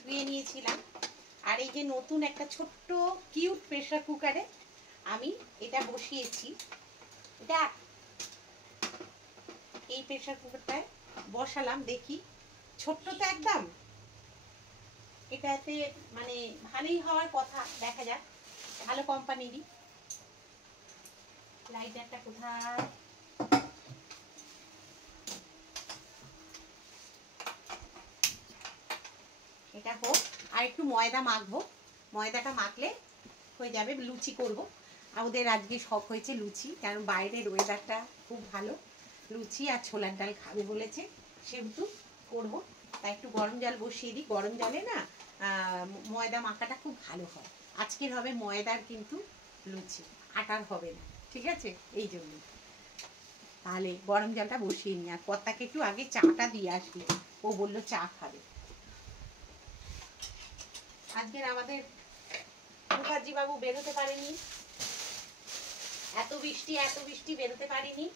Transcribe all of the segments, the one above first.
ধুয়ে নিয়েছিলাম। আর এই যে নতুন একটা ছোট্ট কিউট প্রেসার কুকারে আমি এটা বসিয়েছি। এটা এই প্রেসার কুকারটায় বসালাম, দেখি ছোট্ট তো একদম, এটাতে মানে ভালোই হওয়ার কথা, দেখা যাক। ভালো কোম্পানিরই। লাইটারটা কোথায়? এটা হোক, আর একটু ময়দা মাখবো, ময়দাটা মাখলে হয়ে যাবে। লুচি করব। আমাদের আজকে শখ হয়েছে লুচি, কারণ বাইরের ওয়েদারটা খুব ভালো, লুচি আর ছোলার ডাল খাবে বলেছে, সেহেতু করব। তাই একটু গরম জল বসিয়ে দিই। গরম জলে না ময়দা মাখাটা খুব ভালো হয়। আজকের হবে ময়দার কিন্তু লুচি, আটার হবে না, ঠিক আছে? এই জন্য তাহলে গরম জলটা বসিয়ে নিই। আর কর্তাকে একটু আগে চাটা দিয়ে আসি, ও বললো চা খাবে। আজকের আমাদের মুখার্জি বাবু বেরোতে পারেনি, এত বৃষ্টি বেরোতে পারিনি।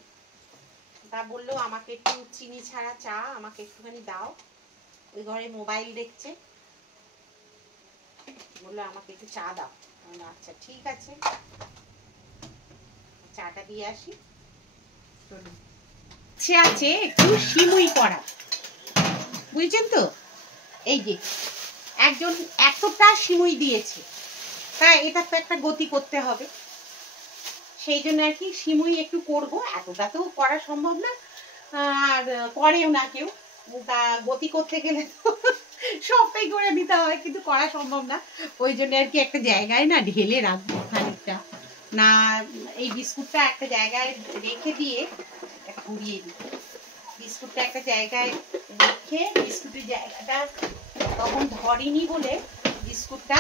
তা বললো আমাকে একটু চিনি ছাড়া চা আমাকে একটুখানি দাও। ওই ঘরে মোবাইল দেখছে, বললো আমাকে একটু চা দাও। আচ্ছা ঠিক আছে, চাটা দিয়ে আসি। সে আছে একটু সিমুই করা, বুঝছেন তো? এই যে একজন এতটা সিমুই দিয়েছে, তাই এটা তো একটা গতি করতে হবে, সেই জন্য আর কি সিমুই একটু করব। এতটা তো করা সম্ভব না, আর করেও না কেউ। তা গতি করতে গেলে তো সবটাই করে দিতে হয়, কিন্তু করা সম্ভব না। ওই জন্য আর কি একটা জায়গায় না ঢেলে রাখবো খানিকটা, না এই বিস্কুটটা একটা জায়গায় রেখে দিয়ে ঘুরিয়ে দিই। বিস্কুটটা একটা জায়গায় রেখে, বিস্কুটের জায়গাটা তখন ধরেনি বলে বিস্কুটটা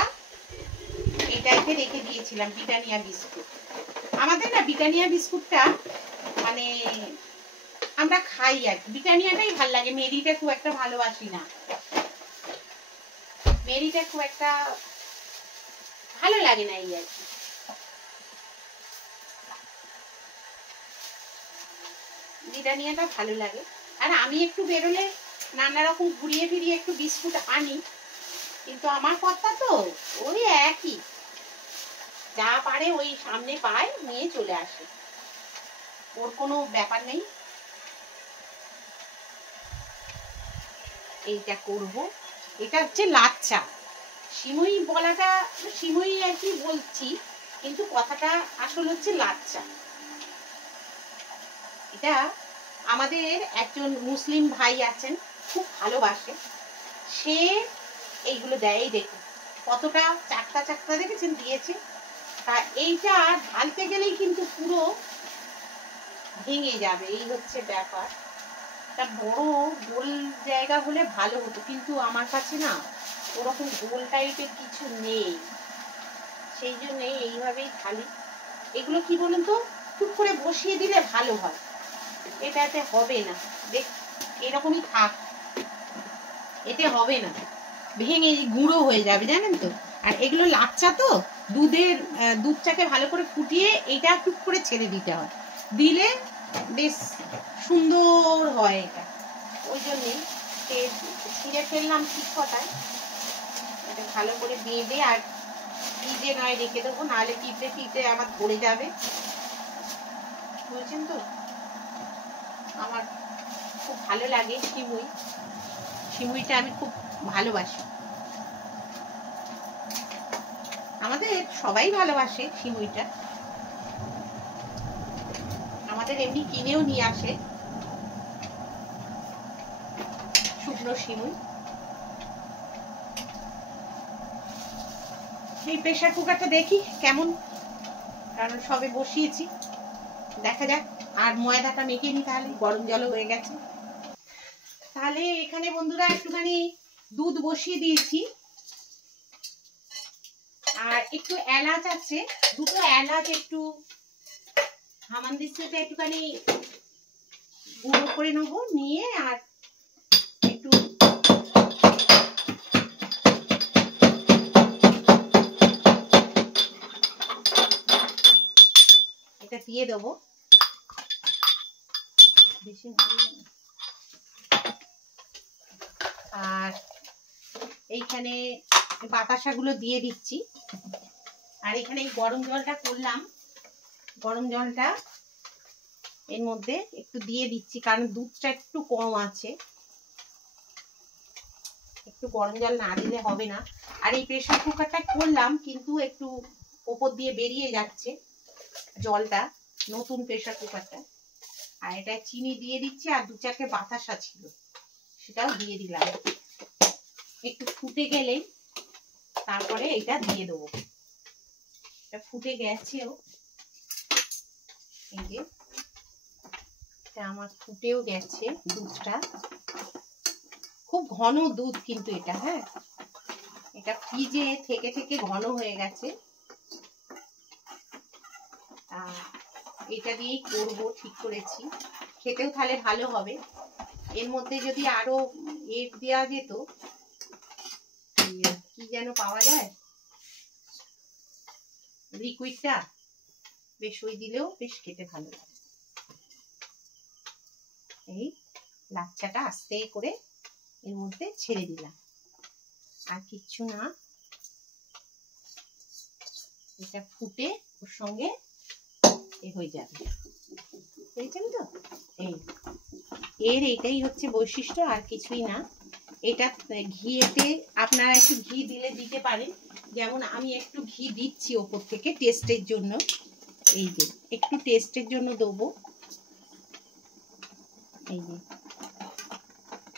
এটাকে রেখে দিয়েছিলাম। ব্রিটানিয়া বিস্কুট, আমাদের না ব্রিটানিয়া বিস্কুটটা মানে আমরা খাই আর কি, ব্রিটানিয়াটাই ভাল লাগে। মেরিটা খুব একটা ভালোবাসি না, মেরিটা খুব একটা ভালো লাগে না এই আর কি। ব্রিটানিয়াটা ভালো লাগে। আর আমি একটু বেরোলে নানা রকম ঘুরিয়ে ফিরিয়ে একটু বিস্কুট আনি, কিন্তু আমার কথা তো ওই একই, যা পারে ওই সামনে পায় নিয়ে চলে আসে, ওর কোনো ব্যাপার নেই। এইটা করব, এটা হচ্ছে লাচ্চা। সিমুই বলাটা সিমুই আর কি বলছি, কিন্তু কথাটা আসল হচ্ছে লাচ্চা। এটা আমাদের একজন মুসলিম ভাই আছেন, খুব ভালোবাসে, সে এইগুলো দেয়। দেখুন কতটা চাকতা চাকতা দেখেছেন দিয়েছে। তা এইটা ঢালতে গেলেই কিন্তু পুরো ভেঙে যাবে, এই হচ্ছে ব্যাপার। তা বড় গোল জায়গা হলে ভালো হতো, কিন্তু আমার কাছে না ওরকম গোল টাইপের কিছু নেই, সেই জন্য এইভাবেই ঢালি। এগুলো কি বলুন তো, টুক করে বসিয়ে দিলে ভালো হয়, এটাতে হবে না। দেখ এরকমই থাক, এতে হবে না, ভেঙে গুঁড়ো হয়ে যাবে, জানেন তো। আর এগুলো লাচ্চা তো, দুধটাকে ভালো করে ফুটিয়ে এটা টুক করে ছেড়ে দিতে হয়, দিলে বেশ সুন্দর হয় এটা। ওই জন্যই ছিঁড়ে ফেললাম ঠিক কথায়, এটা ভালো করে বেঁধে আর ফ্রিজে নয় রেখে দেবো, নাহলে টিপে টিপে আমার ধরে যাবে, বুঝছেন তো। আমার খুব ভালো লাগে সিমুই, সিমুইটা আমি খুব ভালোবাসি। আমাদের সবাই ভালোবাসে সিমুইটা, আমাদের এমনি কিনেও নিয়ে আসে শুকনো সিমুই। এই প্রেসার কুকারটা দেখি কেমন, কারণ সবে বসিয়েছি, দেখা যাক। আর ময়দাটা মেখে নি, তাহলে গরম জলও হয়ে গেছে। তাহলে এখানে বন্ধুরা একটুখানি দুধ বসিয়ে দিয়েছি, আর একটু এলাচ আছে, দুটো এলাচ একটু হামানদিস্তাতে একটুখানি গুঁড়ো করে নেবো, নিয়ে আর একটু এটা দিয়ে দেবো। বেশি আর এইখানে বাতাসাগুলো দিয়ে দিচ্ছি। আর এখানে গরম জলটা করলাম, গরম জলটা এর মধ্যে একটু দিয়ে দিচ্ছি, কারণ দুধটা একটু কম আছে, একটু গরম জল না দিলে হবে না। আর এই প্রেসার কুকারটা করলাম কিন্তু একটু ওপর দিয়ে বেরিয়ে যাচ্ছে জলটা, নতুন প্রেসার কুকারটা। আর এটা চিনি দিয়ে দিচ্ছি, আর 2-4টে বাতাসা ছিল সেটাও দিয়ে দিলাম। একটু ফুটে গেলে তারপরে এটা দিয়ে দেবো। এটা ফুটে গেছেও, এই যে এটা আমার ফুটেও গেছে দুধটা। খুব ঘন দুধ কিন্তু এটা, হ্যাঁ এটা ফ্রিজে থেকে থেকে ঘন হয়ে গেছে। এটা দিয়েই করবো ঠিক করেছি, খেতেও তাহলে ভালো হবে। এর মধ্যে যদি আরো এগ দেওয়া যেত, কি যেন পাওয়া যায় লিকুইডটা, বেশ ওই দিলেও বেশ খেতে ভালো লাগে। এই লাচ্চাটা আস্তে করে এর মধ্যে ছেড়ে দিলাম, আর কিচ্ছু না। এটা ফুটে ওর সঙ্গে এ হয়ে যাবে, বুঝছেন তো? এইটাই হচ্ছে বৈশিষ্ট্য, আর কিছুই না। এটা ঘিয়েতে আপনারা একটু ঘি দিলে দিতে পারেন, যেমন আমি একটু ঘি দিচ্ছি ওপর থেকে টেস্টের জন্য। এই যে একটু টেস্টের জন্য দেবো, এই যে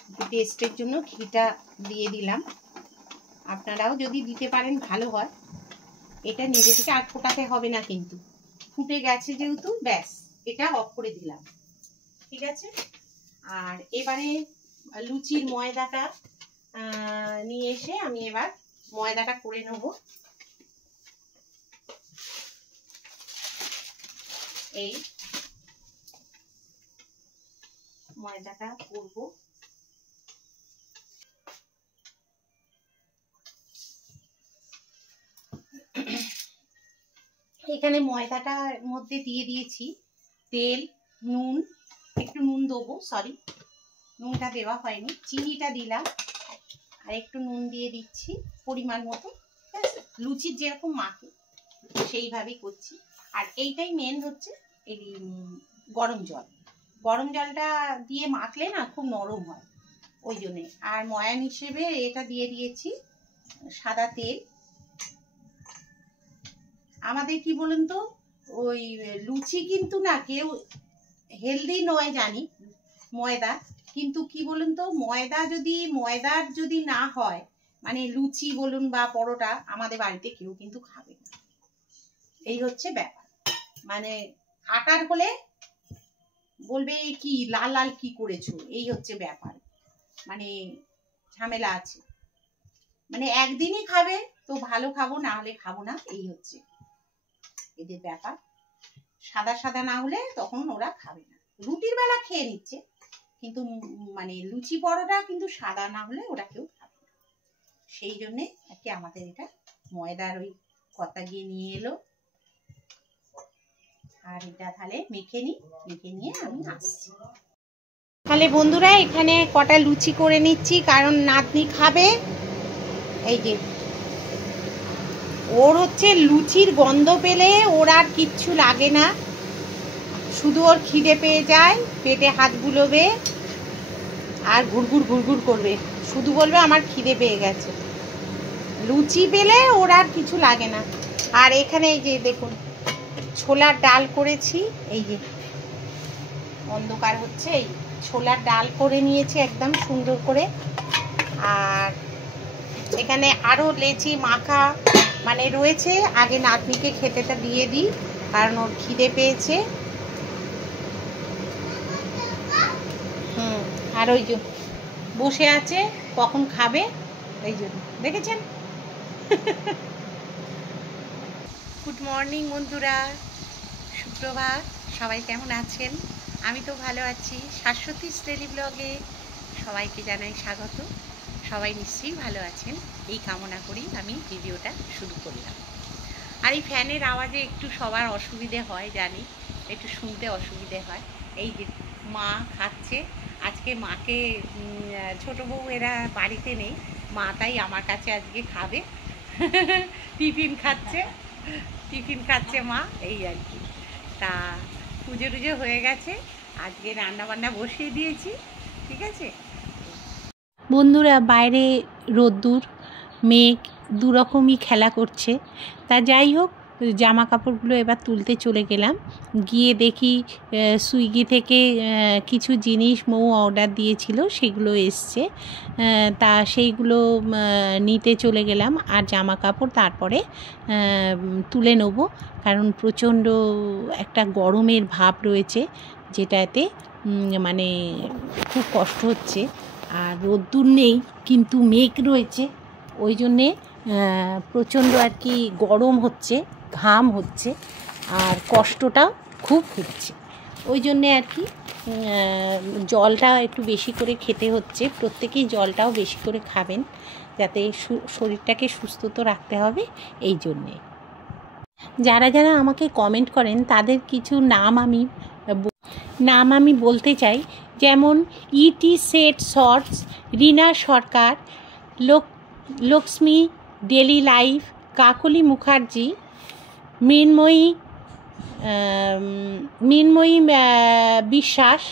একটু টেস্টের জন্য ঘিটা দিয়ে দিলাম। আপনারাও যদি দিতে পারেন ভালো হয়। এটা নিজে থেকে আর ফোটাতে হবে না, কিন্তু ফুটে গেছে যেহেতু ব্যাস এটা অফ করে দিলাম, ঠিক আছে। আর এবারে লুচির ময়দাটা নিয়ে এসে আমি এবার ময়দাটা করে নেব। এই ময়দাটা করব। এখানে ময়দাটার মধ্যে দিয়ে দিয়েছি তেল, নুন, একটু নুন দেবো, সরি নুনটা দেওয়া হয়নি, চিনিটা দিলাম, আর একটু নুন দিয়ে দিচ্ছি পরিমাণ মতো। লুচির যেরকম মাখে সেইভাবেই করছি। আর এইটাই মেন হচ্ছে এই গরম জল, গরম জলটা দিয়ে মাখলে না খুব নরম হয়, ওই জন্যে। আর ময়ান হিসেবে এটা দিয়ে দিয়েছি সাদা তেল। আমাদের কি বলুন তো, ওই লুচি কিন্তু না কেউ হেলদি নয় জানি ময়দা, কিন্তু কি বলুন তো, ময়দার যদি না হয়, মানে লুচি বলুন বা পরোটা, আমাদের বাড়িতে কেউ কিন্তু খাবে না। এই হচ্ছে ব্যাপার, মানে আটার হলে বলবে কি লাল লাল কি করেছো, এই হচ্ছে ব্যাপার, মানে ঝামেলা আছে। মানে একদিনই খাবে তো ভালো খাবো, না হলে খাবো না, এই হচ্ছে এদের ব্যাপার। সাদা সাদা না হলে তখন ওরা খাবে না। রুটির বেলা খেয়ে নিচ্ছে, কিন্তু মানে লুচি পরোটা কিন্তু সাদা না হলে ওরা কেউ খাবে না। সেই জন্যে আর কি আমাদের এটা ময়দার ওই কর্তা গিয়ে নিয়ে এলো। আর এটা তাহলে মেখে নিয়ে আমি আসছি। তাহলে বন্ধুরা এখানে কটা লুচি করে নিচ্ছি, কারণ নাতনি খাবে। এই যে ওর হচ্ছে লুচির গন্ধ পেলে ওর আর কিচ্ছু লাগে না, শুধু ওর খিদে পেয়ে যায়, পেটে হাত বুলোবে আর ঘুরঘুর ঘুরঘুর করবে, শুধু বলবে আমার খিদে পেয়ে গেছে। লুচি পেলে ওর আর কিছু লাগে না। আর এখানে এই যে দেখুন ছোলার ডাল করেছি, এই যে অন্ধকার হচ্ছে, এই ছোলার ডাল করে নিয়েছি একদম সুন্দর করে। আর এখানে আরও লেচি মাখা মানে রয়েছে, আগে নাতনিকে খেতেটা দিয়ে দিই, কারণ ওর খিদে পেয়েছে। আর ওই যে বসে আছে কখন খাবে, এই জন্য দেখেছেন। গুড মর্নিং বন্ধুরা, সুপ্রভাত, সবাই কেমন আছেন? আমি তো ভালো আছি। শাশ্বতী ডেইলি ব্লগে সবাইকে জানাই স্বাগত। সবাই নিশ্চয়ই ভালো আছেন, এই কামনা করি আমি ভিডিওটা শুরু করলাম। আর এই ফ্যানের আওয়াজে একটু সবার অসুবিধে হয় জানি, একটু শুনতে অসুবিধে হয়। এই যে মা খাচ্ছে, আজকে মাকে ছোটো বউ এরা বাড়িতে নেই, মাটাই আমার কাছে আজকে খাবে। টিফিন খাচ্ছে মা, এই আর কি। তা পুজো টুজো হয়ে গেছে, আজকে রান্না বান্না বসিয়ে দিয়েছি, ঠিক আছে বন্ধুরা। বাইরে রোদ্দুর মেঘ দুরকমই খেলা করছে। তা যাই হোক, জামা কাপড়গুলো এবার তুলতে চলে গেলাম। গিয়ে দেখি সুইগি থেকে কিছু জিনিস মৌ অর্ডার দিয়েছিল, সেগুলো এসছে। তা সেইগুলো নিতে চলে গেলাম। আর জামা কাপড় তারপরে তুলে নেবো, কারণ প্রচণ্ড একটা গরমের ভাব রয়েছে, যেটাতে মানে খুব কষ্ট হচ্ছে। আর রোদ্দুর নেই, কিন্তু মেঘ রয়েছে, ওই জন্যে প্রচণ্ড আর কি গরম হচ্ছে, ঘাম হচ্ছে, আর কষ্টটাও খুব হচ্ছে। ওই জন্যে আর কি জলটা একটু বেশি করে খেতে হচ্ছে। প্রত্যেকেই জলটাও বেশি করে খাবেন, যাতে শরীরটাকে সুস্থ তো রাখতে হবে। এই জন্যে যারা যারা আমাকে কমেন্ট করেন তাদের কিছু নাম আমি বলতে চাই, যেমন ইটি সেট শর্টস, রিনা সরকার, লক্ষ্মী ডেলি লাইফ, কাকলি মুখার্জি, মৃন্ময়ী বিশ্বাস,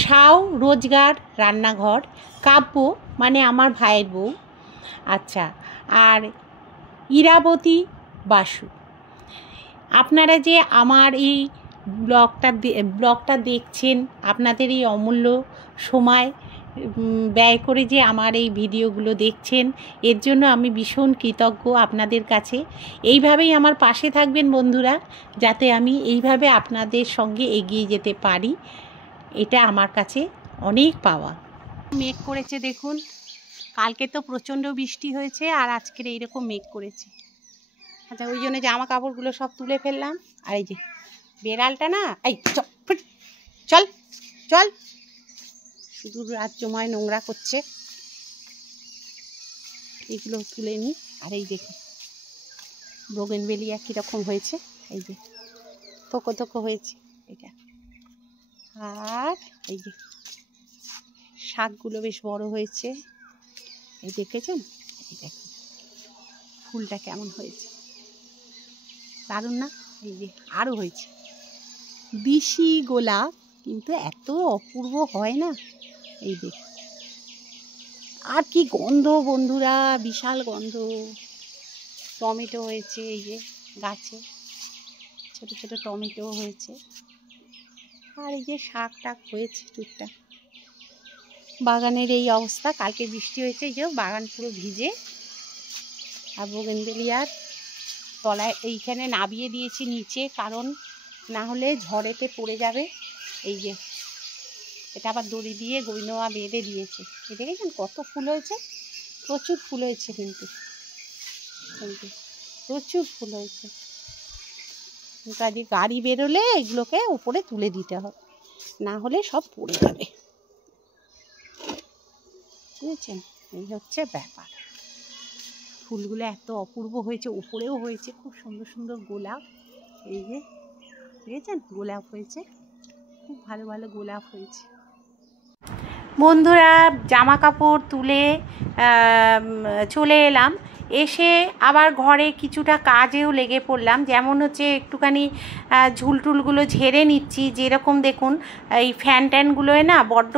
সাউ রোজগার রান্নাঘর, কাব্য মানে আমার ভাইয়ের বউ, আচ্ছা, আর ইরাবতী বাসু। আপনারা যে আমার এই ব্লগটা দেখছেন, আপনাদের এই অমূল্য সময় ব্যয় করে যে আমার এই ভিডিওগুলো দেখছেন, এর জন্য আমি ভীষণ কৃতজ্ঞ আপনাদের কাছে। এইভাবেই আমার পাশে থাকবেন বন্ধুরা, যাতে আমি এইভাবে আপনাদের সঙ্গে এগিয়ে যেতে পারি। এটা আমার কাছে অনেক পাওয়া। মেঘ করেছে দেখুন, কালকে তো প্রচণ্ড বৃষ্টি হয়েছে, আর আজকের এইরকম মেঘ করেছে। আচ্ছা, ওই জন্য জামা কাপড়গুলো সব তুলে ফেললাম। আর এই যে বেড়ালটা না, এই চল চল, শুধু রাজ্যময় নোংরা করছে। এগুলো তুলে নিই। আর এই দেখুন বোগেনভেলিয়া কীরকম হয়েছে, এই যে থোকো থোকো হয়েছে এটা। আর এই যে শাকগুলো বেশ বড় হয়েছে, এই দেখেছেন, এই দেখুন ফুলটা কেমন হয়েছে, দারুণ না? এই যে আরও হয়েছে দিশি গোলাপ, কিন্তু এত অপূর্ব হয় না, এই দেখ। আর কি গন্ধ বন্ধুরা, বিশাল গন্ধ। টমেটো হয়েছে, এই যে গাছে ছোট ছোট টমেটো হয়েছে। আর এই যে শাক টাক হয়েছে টুকটাক। বাগানের এই অবস্থা, কালকে বৃষ্টি হয়েছে, এই যে বাগান পুরো ভিজে। আর বোগেনভেলিয়ার তলায় এইখানে নামিয়ে দিয়েছি নিচে, কারণ না হলে ঝড়েতে পড়ে যাবে। এই যে এটা আবার দড়ি দিয়ে গৈনোয়া বেঁধে দিয়েছে। দেখেছেন কত ফুল হয়েছে, প্রচুর ফুল হয়েছে, কিন্তু প্রচুর ফুল হয়েছে। কাজে গাড়ি বেরোলে এগুলোকে উপরে তুলে দিতে হবে, না হলে সব পড়ে যাবে, বুঝেছেন? এই হচ্ছে ব্যাপার। ফুলগুলো এত অপূর্ব হয়েছে, উপরেও হয়েছে খুব সুন্দর সুন্দর গোলাপ। এই যে দেখেছেন গোলাপ হয়েছে, খুব ভালো ভালো গোলাপ হয়েছে। বন্ধুরা জামা কাপড় তুলে চলে এলাম, এসে আবার ঘরে কিছুটা কাজেও লেগে পড়লাম। যেমন হচ্ছে একটুখানি ঝুলটুলগুলো ঝেড়ে নিচ্ছি। যেরকম দেখুন এই ফ্যান ট্যানগুলোয় না বড্ড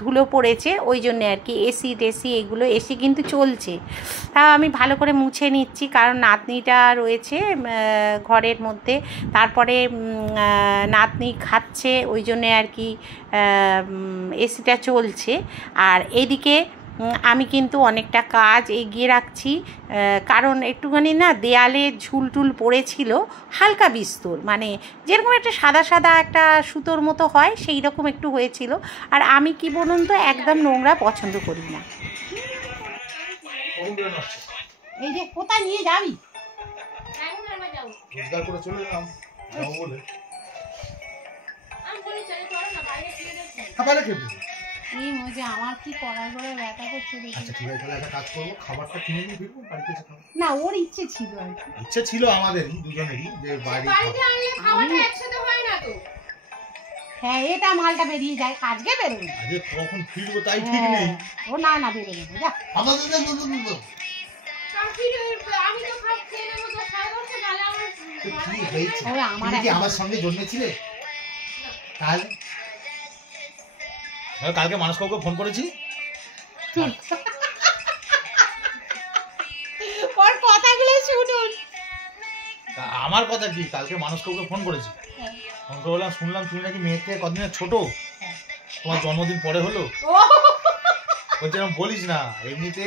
ধুলো পড়েছে, ওই জন্যে আর কি। এসি টেসি এগুলো, এসি কিন্তু চলছে, তা আমি ভালো করে মুছে নিচ্ছি, কারণ নাতনিটা রয়েছে ঘরের মধ্যে। তারপরে নাতনি খাচ্ছে, ওই জন্যে আর কি এসিটা চলছে। আর এদিকে আমি কিন্তু অনেকটা কাজ এগিয়ে রাখছি, কারণ একটুখানি না দেয়ালে ঝুলটুল পড়েছিল, হালকা বিস্তর, মানে যেরকম একটা সাদা সাদা একটা সুতোর মতো হয়, সেই রকম একটু হয়েছিল। আর আমি কি বলুন তো, একদম নোংরা পছন্দ করি না। এই যে কোথায় নিয়ে যাবি? আমার কি করার পরে ব্যথা করছে। না, ওর ইচ্ছে ছিল, ইচ্ছে ছিল আমাদের দুজনেরই যে বাড়ি হ্যাঁ এটা মালটা বেরিয়ে যায়, আজকে বেরোবে, আজকে কখন ফিরবো তাই ঠিক নেই। ও না না বেরোবে যা। আমার সঙ্গে জন্মেছিলে তাহলে? কালকে মানুষ কাউকে ফোন করেছি, ওর কথাগুলো শুনুন। আমার কথা কি, কালকে মানুষ কাউকে ফোন করেছি, ফোন করে বললাম শুনলাম তুমি নাকি মেয়ের থেকে কদিনের ছোট, তোমার জন্মদিন পরে হলো। বলছে এরকম বলিস না, এমনিতে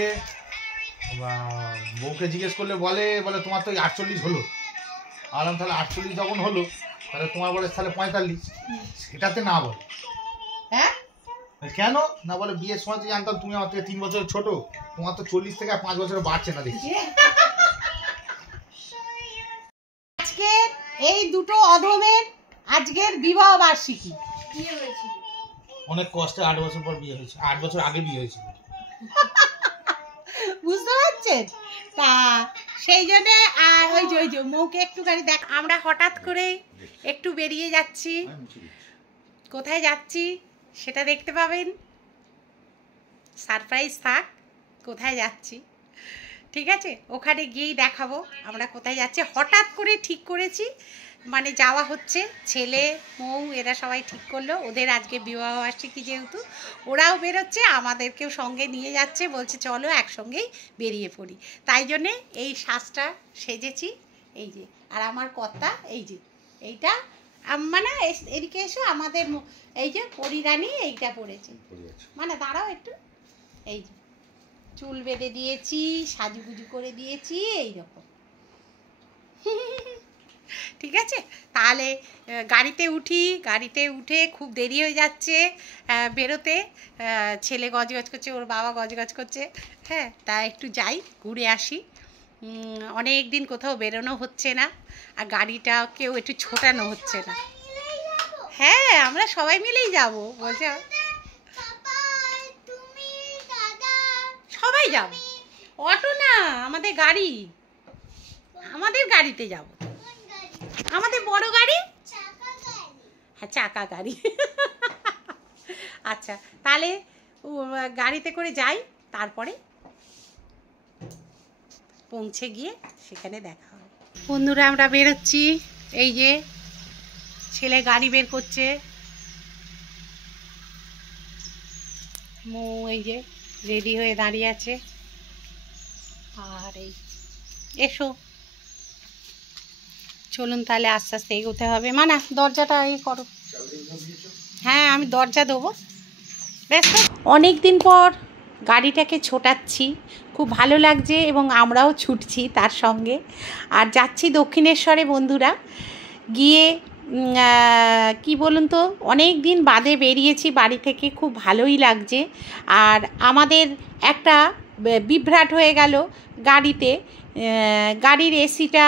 বউকে জিজ্ঞেস করলে বলে তোমার তো 48 হলো। আলাম তাহলে 48 যখন হলো তাহলে তোমার বলে তাহলে 45, সেটাতে না বলে। হ্যাঁ কেন না বলে বিয়ের সময় তো জানতাম তুমি আমার থেকে 3 বছর ছোট, তোমার তো 40 থেকে 5 বছর বাড়ছে না দেখছি। আজকে এই দুটো অধমের আজকের বিবাহ বার্ষিকী। অনেক কষ্টে 8 বছর পর বিয়ে হয়েছে, 8 বছর আগে বিয়ে হয়েছিল। বুঝতে পারছেন? তা সেই জন্য ওই যে মৌকে একটুখানি দেখ, আমরা হঠাৎ করে একটু বেরিয়ে যাচ্ছি, কোথায় যাচ্ছি সেটা দেখতে পাবেন, সারপ্রাইজ থাক কোথায় যাচ্ছি, ঠিক আছে? ওখানে গিয়েই দেখাবো আমরা কোথায় যাচ্ছি। হঠাৎ করে ঠিক করেছি, মানে যাওয়া হচ্ছে, ছেলে মৌ এরা সবাই ঠিক করলো, ওদের আজকে বিবাহবার্ষিকী যেহেতু ওরাও বেরোচ্ছে, আমাদেরকেও সঙ্গে নিয়ে যাচ্ছে, বলছে চলো একসঙ্গেই বেরিয়ে পড়ি। তাই জন্যে এই সাজটা সেজেছি, এই যে। আর আমার কর্তা এই যে এইটা, মানে এদিকে এসো, আমাদের এই যে পরিরানী এইটা পড়েছে, মানে দাঁড়াও একটু, এই যে চুল বেঁধে দিয়েছি, সাজুগুজু করে দিয়েছি এইরকম। ঠিক আছে, তাহলে গাড়িতে উঠি, গাড়িতে উঠে খুব দেরি হয়ে যাচ্ছে বেরোতে, ছেলে গজগজ করছে, ওর বাবা গজগজ করছে, হ্যাঁ তা একটু যাই ঘুরে আসি, অনেক দিন কোথাও বেরোনো হচ্ছে না, আর গাড়িটাকেও একটু ছোটানো হচ্ছে না। হ্যাঁ আমরা সবাই মিলেই যাব, বলছে সবাই যাব, অটো না আমাদের গাড়ি, আমাদের গাড়িতে যাব, আমাদের বড় গাড়ি, হ্যাঁ চাকা গাড়ি। আচ্ছা তাহলে গাড়িতে করে যাই, তারপরে পৌঁছে গিয়ে সেখানে দেখা হবে। বন্ধুরা আমরা বেরোচ্ছি, এই যে ছেলে গাড়ি বের করছে, মৌ এই যে রেডি হয়ে দাঁড়িয়ে আছে, আর এই এসো চলুন তাহলে আস্তে আস্তে এগোতে হবে। মানে দরজাটা এই করো, হ্যাঁ আমি দরজা দেবো। ব্যস্ত অনেক দিন পর গাড়িটাকে ছোটাচ্ছি, খুব ভালো লাগছে এবং আমরাও ছুটছি তার সঙ্গে। আর যাচ্ছি দক্ষিণেশ্বরে বন্ধুরা, গিয়ে কি বলুন তো, অনেক দিন বাদে বেরিয়েছি বাড়ি থেকে, খুব ভালোই লাগছে। আর আমাদের একটা বিভ্রাট হয়ে গেল গাড়িতে, গাড়ির এসিটা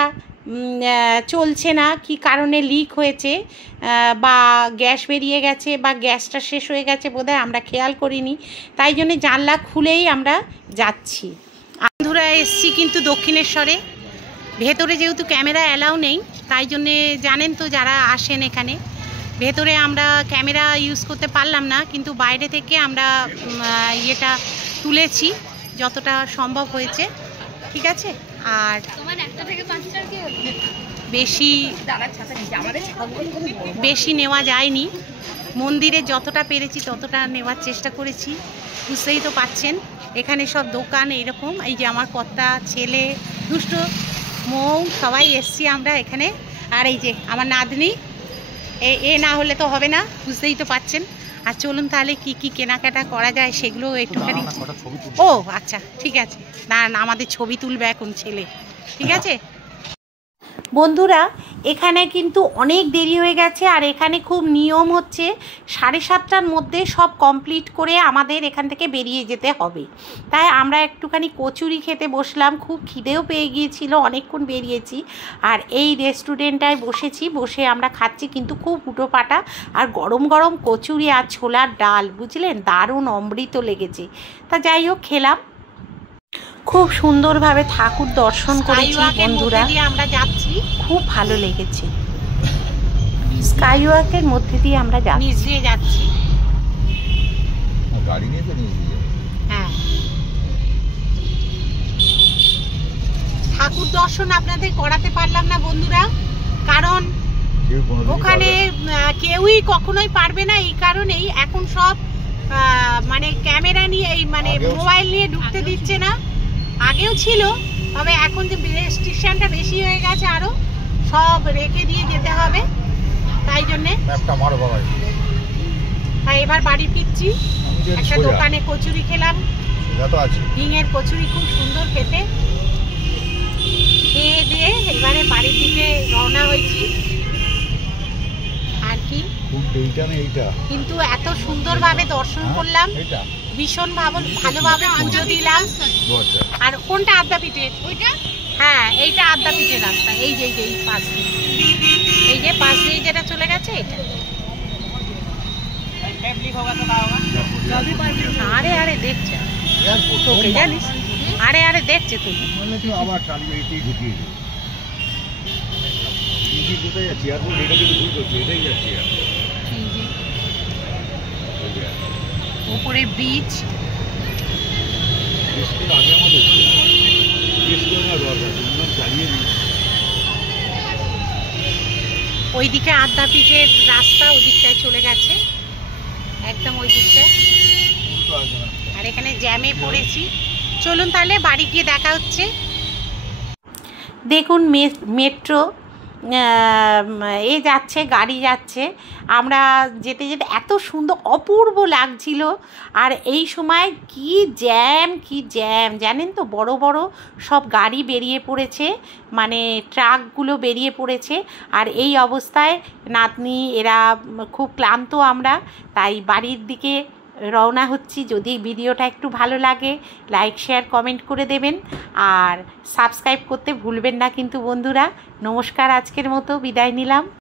চলছে না, কি কারণে লিক হয়েছে বা গ্যাস বেরিয়ে গেছে বা গ্যাসটা শেষ হয়ে গেছে বোধহয়, আমরা খেয়াল করিনি, তাই জন্য জানলা খুলেই আমরা যাচ্ছি। বন্ধুরা এসছি কিন্তু দক্ষিণেশ্বরে, ভেতরে যেহেতু ক্যামেরা অ্যালাউ নেই, তাই জন্যে জানেন তো যারা আসেন এখানে, ভেতরে আমরা ক্যামেরা ইউজ করতে পারলাম না, কিন্তু বাইরে থেকে আমরা ইয়েটা তুলেছি যতটা সম্ভব হয়েছে, ঠিক আছে? আর বেশি নেওয়া যায়নি, মন্দিরে যতটা পেরেছি ততটা নেওয়ার চেষ্টা করেছি। বুঝতেই তো পাচ্ছেন এখানে সব দোকান এইরকম, এই যে আমার কর্তা, ছেলে, দুষ্ট, মৌ সবাই এসছি আমরা এখানে। আর এই যে আমার নাতনি, এ না হলে তো হবে না, বুঝতেই তো পাচ্ছেন। আর চলুন তাহলে কি কি কেনাকাটা করা যায় সেগুলো একটুখানি। ও আচ্ছা ঠিক আছে, না আমাদের ছবি তুলবে এখন ছেলে, ঠিক আছে? বন্ধুরা এখানে কিন্তু অনেক দেরি হয়ে গেছে, আর এখানে খুব নিয়ম হচ্ছে 7:30টার মধ্যে সব কমপ্লিট করে আমাদের এখান থেকে বেরিয়ে যেতে হবে। তাই আমরা একটুখানি কচুরি খেতে বসলাম, খুব খিদেও পেয়ে গিয়েছিল, অনেকক্ষণ বেরিয়েছি। আর এই রেস্টুরেন্টটায় বসেছি, বসে আমরা খাচ্ছি, কিন্তু খুব হুটোপাটা, আর গরম গরম কচুরি আর ছোলার ডাল, বুঝলেন, দারুণ অমৃত লেগেছে। তা যাই হোক খেলাম, খুব সুন্দরভাবে ঠাকুর দর্শন করেছি বন্ধুরা, আমরা যাচ্ছি, খুব ভালো লেগেছে। স্কাইওয়াকের মধ্যে দিয়ে আমরা নিচ দিয়ে যাচ্ছি। গাড়ি নিয়ে তো নিয়ে দিয়ে হ্যাঁ, ঠাকুর দর্শন আপনাদের করাতে পারলাম না বন্ধুরা, কারণ ওখানে কেউই কখনোই পারবে না। এই কারণেই এখন সব মানে ক্যামেরা নিয়ে, এই মানে মোবাইল নিয়ে ঢুকতে দিচ্ছে না। আগেও ছিল, তবে এখন যে রেস্ট্রিকশনটা বেশি হয়ে গেছে, আরো সব রেখে দিয়ে যেতে হবে, তাই জন্যে। তাই এবার বাড়ি ফিরছি। একটা দোকানে কচুরি খেলাম, হিঙের কচুরি, খুব সুন্দর খেতে। খেয়ে দিয়ে এবারে বাড়ির দিকে রওনা হয়েছি। আর কি, কিন্তু এত সুন্দরভাবে দর্শন করলাম, ভীষণ ভালোভাবে পুজো দিলাম। আর কোনটা আদ্যাপীঠের? ওইটা, হ্যাঁ এইটা আদ্যাপীঠের রাস্তা। এই যে এই পাশ দিয়ে, এই যে পাশ দিয়ে যেটা চলে গেছে এটা। আরে আরে দেখছে তোকে, জানিস? আরে আরে দেখছে তুই। আবার উপরে ব্রিজ, ওইদিকে আদ্যাপীঠের রাস্তা, ওই দিকটায় চলে গেছে, একদম ওই দিকটায়। আর এখানে জ্যামে পড়েছি। চলুন তাহলে বাড়ি গিয়ে দেখা হচ্ছে। দেখুন মেট্রো এ যাচ্ছে, গাড়ি যাচ্ছে। আমরা যেতে যেতে এত সুন্দর অপূর্ব লাগছিল। আর এই সময় কি জ্যাম জানেন তো, বড় বড় সব গাড়ি বেরিয়ে পড়েছে, মানে ট্রাকগুলো বেরিয়ে পড়েছে। আর এই অবস্থায় নাতনি এরা খুব ক্লান্ত, আমরা তাই বাড়ির দিকে রওনা হচ্ছি। যদি ভিডিওটা একটু ভালো লাগে লাইক শেয়ার কমেন্ট করে দেবেন, আর সাবস্ক্রাইব করতে ভুলবেন না কিন্তু বন্ধুরা। নমস্কার, আজকের মতো বিদায় নিলাম।